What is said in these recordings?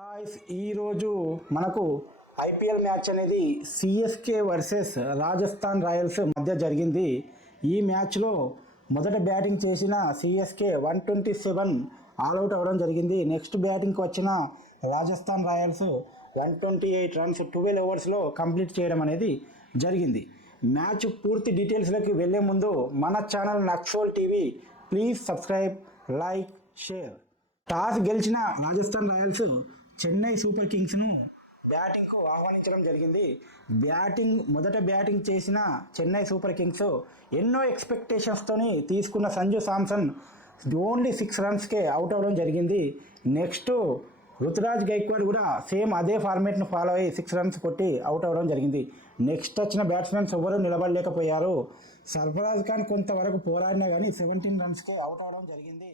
Guys ఈరోజు మనకు IPL match అనేది సిఎస్కే వర్సెస్ రాజస్థాన్ రాయల్స్ మధ్య జరిగింది. ఈ మ్యాచ్లో మొదట బ్యాటింగ్ చేసిన సిఎస్కే 127 ఆల్అవుట్ అవ్వడం జరిగింది. నెక్స్ట్ బ్యాటింగ్కి వచ్చిన రాజస్థాన్ రాయల్స్ 128 రన్స్ 12 ఓవర్స్లో కంప్లీట్ చేయడం అనేది జరిగింది. మ్యాచ్ పూర్తి డీటెయిల్స్లోకి వెళ్ళే ముందు మన ఛానల్ నక్సోల్ TV please subscribe, like, share. Toss గెలిచిన రాజస్థాన్ రాయల్స్ చెన్నై సూపర్ కింగ్స్ను బ్యాటింగ్కు ఆహ్వానించడం జరిగింది. మొదట బ్యాటింగ్ చేసిన చెన్నై సూపర్ కింగ్స్ ఎన్నో ఎక్స్పెక్టేషన్స్తోని తీసుకున్న సంజు శాంసన్ ఓన్లీ 6 రన్స్కే అవుట్ అవ్వడం జరిగింది. నెక్స్ట్ రుతురాజ్ గైక్వాడ్ కూడా సేమ్ అదే ఫార్మేట్ను ఫాలో అయ్యి 6 రన్స్ కొట్టి అవుట్ అవ్వడం జరిగింది. నెక్స్ట్ వచ్చిన బ్యాట్స్మెన్స్ ఎవరూ నిలబడలేకపోయారు. సర్ఫరాజ్ ఖాన్ కొంతవరకు పోరాడినా కానీ 17 రన్స్కే అవుట్ అవ్వడం జరిగింది.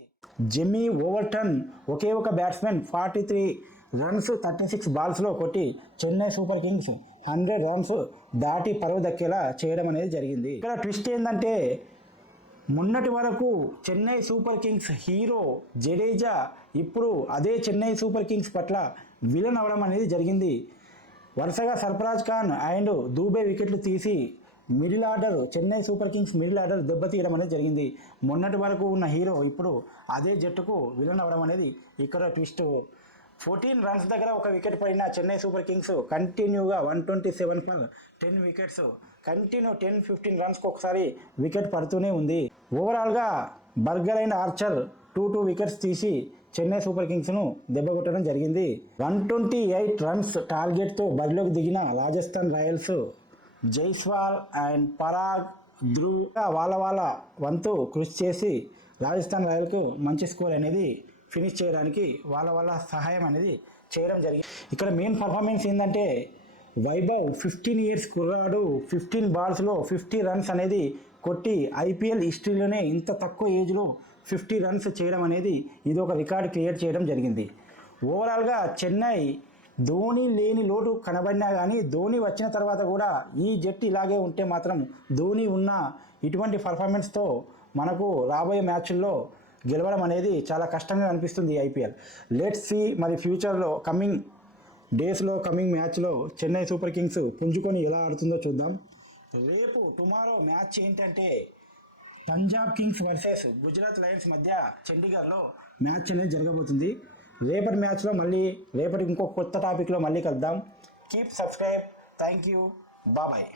జెమీ ఓవర్టన్ ఒకే ఒక బ్యాట్స్మెన్ 43 రన్స్ 36 బాల్స్లో కొట్టి చెన్నై సూపర్ కింగ్స్ 100 రన్స్ దాటి పరువు దక్కేలా చేయడం అనేది జరిగింది. ఇక్కడ ట్విస్ట్ ఏంటంటే మొన్నటి వరకు Chennai Super Kings hero Jadeja ఇప్పుడు అదే చెన్నై సూపర్ కింగ్స్ పట్ల విలన్ అవ్వడం అనేది జరిగింది. వరుసగా సర్ఫరాజ్ ఖాన్ అండ్ దూబే వికెట్లు తీసి middle order Chennai Super Kings middle order దెబ్బతీయడం అనేది జరిగింది. మొన్నటి వరకు ఉన్న హీరో ఇప్పుడు అదే జట్టుకు విలన్ అవ్వడం అనేది ఇక్కడ ట్విస్ట్. 14 రన్స్ దగ్గర ఒక వికెట్ పడిన చెన్నై సూపర్ కింగ్స్ కంటిన్యూగా 127 ఫర్ 10 వికెట్స్ కంటిన్యూ 10-15 రన్స్కి ఒకసారి వికెట్ పడుతూనే ఉంది. ఓవరాల్గా బర్గర్ అండ్ ఆర్చర్ 2 వికెట్స్ తీసి చెన్నై సూపర్ కింగ్స్ను దెబ్బకొట్టడం జరిగింది. 128 రన్స్ టార్గెట్తో బరిలోకి దిగిన రాజస్థాన్ రాయల్స్ జైస్వాల్ అండ్ పరాగ్, ధ్రువ్ వాళ్ళ వంతు కృషి చేసి రాజస్థాన్ రాయల్కు మంచి స్కోర్ అనేది ఫినిష్ చేయడానికి వాళ్ళ సహాయం అనేది చేయడం జరిగింది. ఇక్కడ మెయిన్ పర్ఫార్మెన్స్ ఏంటంటే వైభవ్ 15 ఇయర్స్ కుర్రాడు 15 బాల్స్లో 50 రన్స్ అనేది కొట్టి ఐపీఎల్ హిస్టరీలోనే ఇంత తక్కువ ఏజ్లో 50 రన్స్ చేయడం అనేది ఇది ఒక రికార్డ్ క్రియేట్ చేయడం జరిగింది. ఓవరాల్గా చెన్నై ధోని లేని లోటు కనబడినా కానీ ధోని వచ్చిన తర్వాత కూడా ఈ జట్టు ఇలాగే ఉంటే మాత్రం ధోని ఉన్న ఇటువంటి పర్ఫార్మెన్స్తో మనకు రాబోయే మ్యాచ్ల్లో గెలవడం అనేది చాలా కష్టంగా అనిపిస్తుంది ఐపీఎల్. లెట్స్ సీ మరి ఫ్యూచర్లో కమింగ్ డేస్లో కమింగ్ మ్యాచ్లో చెన్నై సూపర్ కింగ్స్ పుంజుకొని ఎలా ఆడుతుందో చూద్దాం. రేపు టుమారో మ్యాచ్ ఏంటంటే Punjab Kings versus Gujarat Lions మధ్య చండీగఢ్లో మ్యాచ్ అనేది జరగబోతుంది. రేపటి మ్యాచ్లో రేపటి ఇంకో కొత్త టాపిక్లో మళ్ళీ కలుద్దాం. Keep subscribe. Thank you. Bye.